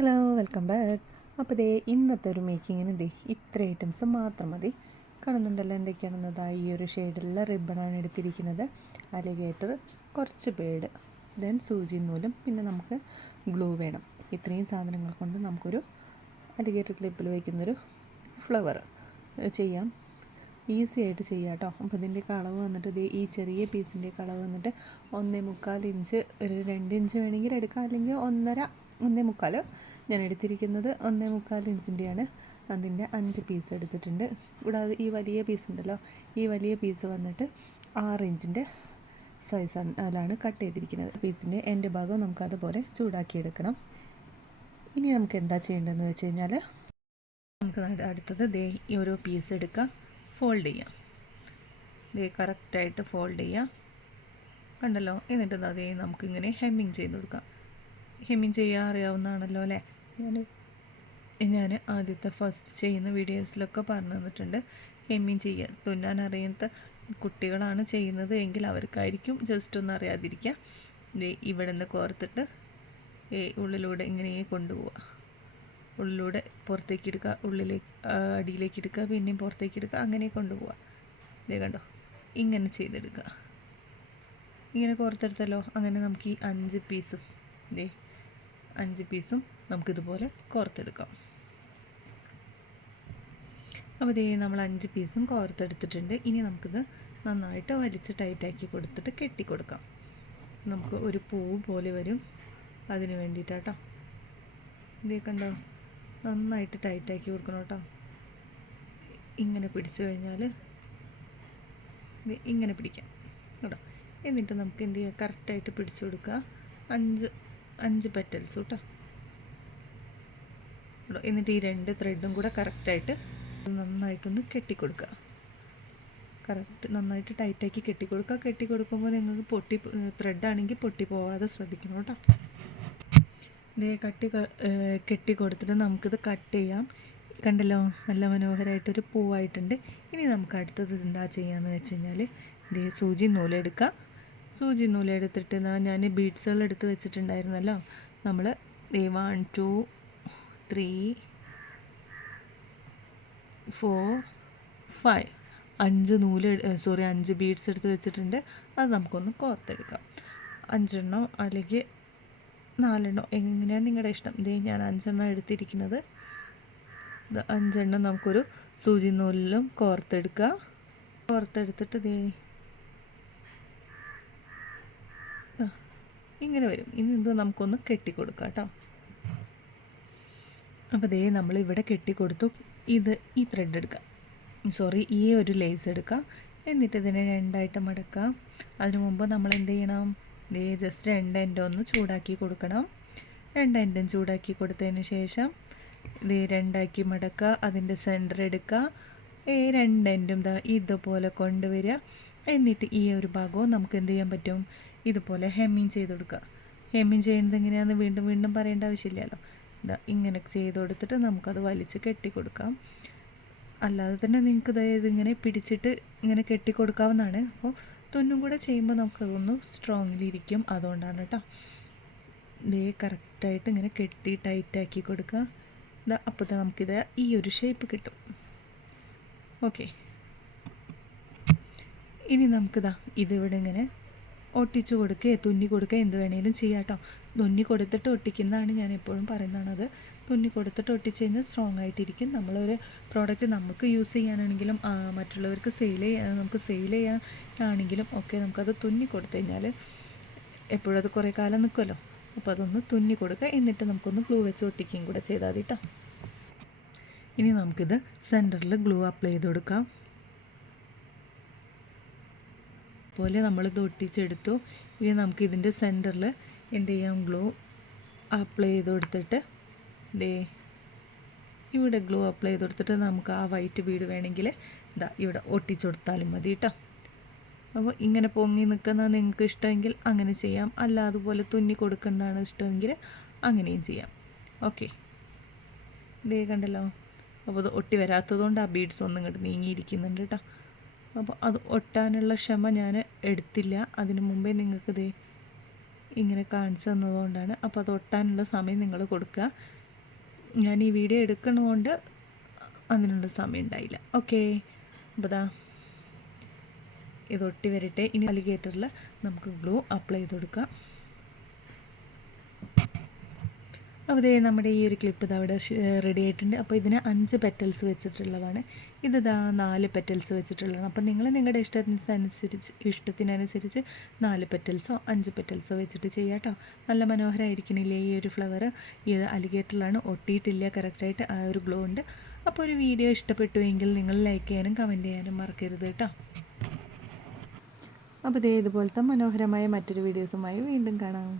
Hello, welcome back. അപ്പോൾ ഇന്നത്തെ ഒരു മേക്കിങ്ങിന് ഇത്ര ഐറ്റംസ് മാത്രം മതി. കാണുന്നുണ്ടല്ലോ എന്തൊക്കെയാണെന്നത്. ഈ ഒരു ഷെയ്ഡിലുള്ള റിബണാണ് എടുത്തിരിക്കുന്നത്. അലിഗേറ്റർ, കുറച്ച് ബേഡ്, ദെൻ സൂചി നൂലും, പിന്നെ നമുക്ക് ഗ്ലൂ വേണം. ഇത്രയും സാധനങ്ങൾ കൊണ്ട് നമുക്കൊരു അലിഗേറ്റർ ക്ലിപ്പിൽ വയ്ക്കുന്നൊരു ഫ്ലവർ ചെയ്യാം. ഈസി ആയിട്ട് ചെയ്യാം കേട്ടോ. അപ്പോൾ ഇതിൻ്റെയൊക്കെ അളവ് വന്നിട്ട് ഈ ചെറിയ പീസിൻ്റെയൊക്കെ അളവ് വന്നിട്ട് 1.25 ഇഞ്ച്, ഒരു 2 ഇഞ്ച് വേണമെങ്കിൽ എടുക്കാം, അല്ലെങ്കിൽ 1.5 ഞാൻ എടുത്തിരിക്കുന്നത് 1.25 ഇഞ്ചിൻ്റെയാണ്. അതിൻ്റെ 5 പീസ് എടുത്തിട്ടുണ്ട്. കൂടാതെ ഈ വലിയ പീസ് ഉണ്ടല്ലോ, ഈ വലിയ പീസ് വന്നിട്ട് 6 ഇഞ്ചിൻ്റെ സൈസാണ്, അതിലാണ് കട്ട് ചെയ്തിരിക്കുന്നത്. പീസിൻ്റെ എൻ്റെ ഭാഗം നമുക്കതുപോലെ ചൂടാക്കിയെടുക്കണം. ഇനി നമുക്ക് എന്താ ചെയ്യേണ്ടതെന്ന് വെച്ച് കഴിഞ്ഞാൽ, നമുക്ക് അടുത്തത് ഈ ഓരോ പീസ് എടുക്കാം, ഫോൾഡ് ചെയ്യാം. കറക്റ്റായിട്ട് ഫോൾഡ് ചെയ്യാം, കണ്ടല്ലോ. എന്നിട്ട് നമുക്കിങ്ങനെ ഹെമ്മിങ് ചെയ്ത് കൊടുക്കാം. ഹെമ്മിങ് ചെയ്യാൻ അറിയാവുന്നതാണല്ലോ അല്ലേ. ഞാൻ ആദ്യത്തെ ഫസ്റ്റ് ചെയ്യുന്ന വീഡിയോസിലൊക്കെ പറഞ്ഞു തന്നിട്ടുണ്ട് ഹെമ്മിങ് ചെയ്യാൻ. തുന്നാൻ അറിയാത്ത കുട്ടികളാണ് ചെയ്യുന്നത് എങ്കിൽ അവർക്കായിരിക്കും ജസ്റ്റ് ഒന്നും അറിയാതിരിക്കുക. ഇവിടെ നിന്ന് കോർത്തിട്ട് ഉള്ളിലൂടെ ഇങ്ങനെ കൊണ്ടുപോവുക. ഉള്ളിലൂടെ പുറത്തേക്ക് എടുക്കുക, ഉള്ളിലേക്ക് അടിയിലേക്ക് എടുക്കുക, പിന്നെയും പുറത്തേക്ക് എടുക്കുക, അങ്ങനെ കൊണ്ടുപോവുക. കണ്ടോ, ഇങ്ങനെ ചെയ്തെടുക്കുക. ഇങ്ങനെ കോർത്തെടുത്തല്ലോ. അങ്ങനെ നമുക്ക് ഈ 5 പീസും 5 പീസും നമുക്കിതുപോലെ കോർത്തെടുക്കാം. അപ്പോൾ നമ്മൾ 5 പീസും കോർത്തെടുത്തിട്ടുണ്ട്. ഇനി നമുക്കിത് നന്നായിട്ട് വലിച്ച് ടൈറ്റാക്കി കൊടുത്തിട്ട് കെട്ടിക്കൊടുക്കാം. നമുക്ക് ഒരു പൂവ് പോലെ വരും, അതിന് വേണ്ടിയിട്ടാട്ടോ. കണ്ടോ, നന്നായിട്ട് ടൈറ്റാക്കി കൊടുക്കണം കേട്ടോ. ഇങ്ങനെ പിടിച്ചു കഴിഞ്ഞാൽ ഇങ്ങനെ പിടിക്കാം കേട്ടോ. എന്നിട്ട് നമുക്ക് എന്ത് ചെയ്യുക, കറക്റ്റായിട്ട് പിടിച്ചു കൊടുക്കുക. 5 പെറ്റൽസ് കേട്ടോ. എന്നിട്ട് ഈ 2 ത്രെഡും കൂടെ കറക്റ്റായിട്ട് നന്നായിട്ടൊന്ന് കെട്ടിക്കൊടുക്കുക. കറക്റ്റ് നന്നായിട്ട് ടൈറ്റാക്കി കെട്ടിക്കൊടുക്കുക. കെട്ടിക്കൊടുക്കുമ്പോൾ നിങ്ങൾക്ക് ത്രെഡാണെങ്കിൽ പൊട്ടി പോവാതെ ശ്രദ്ധിക്കണം കേട്ടോ. കെട്ടി കൊടുത്തിട്ട് നമുക്കിത് കട്ട് ചെയ്യാം. കണ്ടല്ലോ, നല്ല മനോഹരമായിട്ടൊരു പൂവായിട്ടുണ്ട്. ഇനി നമുക്ക് അടുത്തത് എന്താ ചെയ്യാന്ന് വെച്ച് കഴിഞ്ഞാൽ, സൂചി നൂലെടുക്കുക. സൂചി നൂലെടുത്തിട്ട് ഞാൻ ബീഡ്സുകൾ എടുത്ത് വെച്ചിട്ടുണ്ടായിരുന്നല്ലോ. നമ്മൾ 1 2 3 4 5 5 ബീഡ്സ് എടുത്ത് വെച്ചിട്ടുണ്ട്. അത് നമുക്കൊന്ന് കോർത്തെടുക്കാം. 5 എണ്ണോ അല്ലെങ്കിൽ 4 എണ്ണോ, എങ്ങനെയാണ് നിങ്ങളുടെ ഇഷ്ടം. ഞാൻ 5 എണ്ണം എടുത്തിരിക്കുന്നത്. 5 എണ്ണം നമുക്കൊരു സൂചി നൂലിലും കോർത്തെടുക്കുക. കോർത്തെടുത്തിട്ട് ഇങ്ങനെ വരും. ഇനി ഇത് നമുക്കൊന്ന് കെട്ടിക്കൊടുക്കാം കേട്ടോ. അപ്പോൾ നമ്മളിവിടെ കെട്ടിക്കൊടുത്തു. ഈ ത്രെഡ് എടുക്കുക, ഈ ഒരു ലേസ് എടുക്കുക. എന്നിട്ട് ഇതിനെ 2ആയിട്ട് മടക്കാം. അതിനു മുമ്പ് നമ്മൾ എന്ത് ചെയ്യണം, ജസ്റ്റ് 2 എൻഡ് ഒന്ന് ചൂടാക്കി കൊടുക്കണം. 2 എൻഡും ചൂടാക്കി കൊടുത്തതിന് ശേഷം 2ആക്കി മടക്കുക. അതിൻ്റെ സെൻറ്റർ എടുക്കുക. 2 എൻഡും ഇതുപോലെ കൊണ്ടുവരിക. എന്നിട്ട് ഈ ഒരു ഭാഗവും നമുക്ക് എന്ത് ചെയ്യാൻ പറ്റും, ഇതുപോലെ ഹെമ്മിങ് ചെയ്ത് കൊടുക്കുക. ഹെമ്മിങ് ചെയ്യുന്നത് എങ്ങനെയാണെന്ന് വീണ്ടും വീണ്ടും പറയേണ്ട ആവശ്യമില്ലല്ലോ. ഇങ്ങനെ ചെയ്ത് കൊടുത്തിട്ട് നമുക്കത് വലിച്ച് കെട്ടിക്കൊടുക്കാം. അല്ലാതെ തന്നെ നിങ്ങൾക്ക് ഇതിങ്ങനെ പിടിച്ചിട്ട് ഇങ്ങനെ കെട്ടിക്കൊടുക്കാവുന്നതാണ്. അപ്പോൾ തുന്നും കൂടെ ചെയ്യുമ്പോൾ നമുക്കതൊന്ന് സ്ട്രോങ്ലി ഇരിക്കും, അതുകൊണ്ടാണ് കേട്ടോ. കറക്റ്റായിട്ട് ഇങ്ങനെ കെട്ടി ടൈറ്റാക്കി കൊടുക്കുക. അപ്പോൾ നമുക്കിത് ഈ ഒരു ഷേപ്പ് കിട്ടും. ഓക്കെ, ഇനി നമുക്കിതാ ഇതിവിടെ ഇങ്ങനെ ഒട്ടിച്ച് കൊടുക്കുക, തുന്നി കൊടുക്കുക, എന്ത് വേണേലും ചെയ്യാം കേട്ടോ. തുന്നി കൊടുത്തിട്ട് ഒട്ടിക്കുന്നതാണ് ഞാൻ എപ്പോഴും പറയുന്നതാണത്. തുന്നി കൊടുത്തിട്ട് ഒട്ടിച്ച് കഴിഞ്ഞാൽ സ്ട്രോങ് ആയിട്ടിരിക്കും. നമ്മളൊരു പ്രോഡക്റ്റ് നമുക്ക് യൂസ് ചെയ്യാനാണെങ്കിലും മറ്റുള്ളവർക്ക് നമുക്ക് സെയിൽ ചെയ്യാനാണെങ്കിലും ഒക്കെ നമുക്കത് തുന്നി കൊടുത്തു കഴിഞ്ഞാൽ എപ്പോഴും അത് കുറേ കാലം നിൽക്കുമല്ലോ. അപ്പോൾ അതൊന്ന് തുന്നി കൊടുക്കുക. എന്നിട്ട് നമുക്കൊന്ന് ഗ്ലൂ വെച്ച് ഒട്ടിക്കുകയും കൂടെ ചെയ്താൽ മതി കേട്ടോ. ഇനി നമുക്കിത് സെൻറ്ററിൽ ഗ്ലൂ അപ്ലൈ ചെയ്ത് കൊടുക്കാം. പോലെ നമ്മളിത് ഒട്ടിച്ചെടുത്തു. ഇനി നമുക്ക് ഇതിൻ്റെ സെൻറ്ററിൽ എന്ത് ചെയ്യാം, ഗ്ലൂ അപ്ലൈ ചെയ്ത് കൊടുത്തിട്ട് ഇവിടെ ഗ്ലൂ അപ്ലൈ ചെയ്ത് കൊടുത്തിട്ട് നമുക്ക് ആ വൈറ്റ് ബീഡ് വേണമെങ്കിൽ ഇവിടെ ഒട്ടിച്ചു കൊടുത്താലും മതി കേട്ടോ. അപ്പോൾ ഇങ്ങനെ പൊങ്ങി നിൽക്കുന്നത് നിങ്ങൾക്ക് ഇഷ്ടമെങ്കിൽ അങ്ങനെ ചെയ്യാം. അല്ല അതുപോലെ തുന്നി കൊടുക്കുന്നതാണ് ഇഷ്ടമെങ്കിൽ അങ്ങനെയും ചെയ്യാം. ഓക്കെ, കണ്ടല്ലോ. അപ്പോൾ അത് ഒട്ടി വരാത്തതുകൊണ്ട് ആ ബീഡ്സ് ഒന്നും ഇങ്ങോട്ട് നീങ്ങിയിരിക്കുന്നുണ്ട് കേട്ടോ. അപ്പോൾ അത് ഒട്ടാനുള്ള ക്ഷമ ഞാൻ എടുത്തില്ല. അതിന് മുമ്പേ നിങ്ങൾക്ക് ഇങ്ങനെ കാണിച്ചു തന്നതുകൊണ്ടാണ്. അപ്പോൾ അത് ഒട്ടാനുള്ള സമയം നിങ്ങൾ കൊടുക്കുക. ഞാൻ ഈ വീഡിയോ എടുക്കണതുകൊണ്ട് അതിനുള്ള സമയം ഉണ്ടായില്ല. ഓക്കെ, അപ്പോൾ ദാ ഇത് ഒട്ടി വരട്ടെ. ഇനി അലിഗേറ്ററിൽ നമുക്ക് ഗ്ലൂ അപ്ലൈ ചെയ്ത് കൊടുക്കാം. അപ്പോൾ ഇതേ നമ്മുടെ ഈ ഒരു ക്ലിപ്പ് ഇത് അവിടെ റെഡി ആയിട്ടുണ്ട്. അപ്പോൾ ഇതിന് 5 പെറ്റൽസ് വെച്ചിട്ടുള്ളതാണ്. ഇത് 4 പെറ്റൽസ് വെച്ചിട്ടുള്ളതാണ്. അപ്പോൾ നിങ്ങൾ നിങ്ങളുടെ ഇഷ്ടത്തിനനുസരിച്ച് 4 പെറ്റൽസോ 5 പെറ്റൽസോ വെച്ചിട്ട് ചെയ്യാം കേട്ടോ. നല്ല മനോഹരമായിരിക്കണില്ലേ ഈ ഒരു ഫ്ലവർ? ഇത് അലിഗേറ്ററിലാണ്, ഒട്ടിയിട്ടില്ല, കറക്റ്റായിട്ട് ആ ഒരു ഗ്ലോ ഉണ്ട്. അപ്പോൾ ഒരു വീഡിയോ ഇഷ്ടപ്പെട്ടുവെങ്കിൽ നിങ്ങൾ ലൈക്ക് ചെയ്യാനും കമൻറ്റ് ചെയ്യാനും മറക്കരുത് കേട്ടോ. അപ്പോൾ ഇതേ ഇതുപോലത്തെ മനോഹരമായ മറ്റൊരു വീഡിയോസുമായി വീണ്ടും കാണാം.